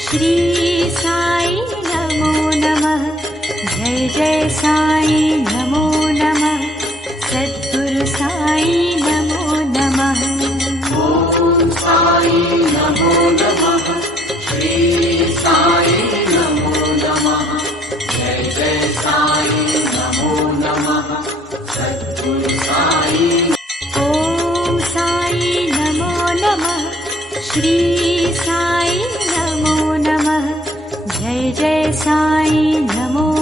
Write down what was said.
श्री साई नमो नमः। जय जय साई नमो नमः। सद्गुरु साई नमो नमः। ॐ साई नमो नमः। श्री साई नमो नमः। जय जय साई नमो नमः। सद्गुरु साई। ॐ साई नमो नमः। श्री साई नमो नमः। जय जय साई नमो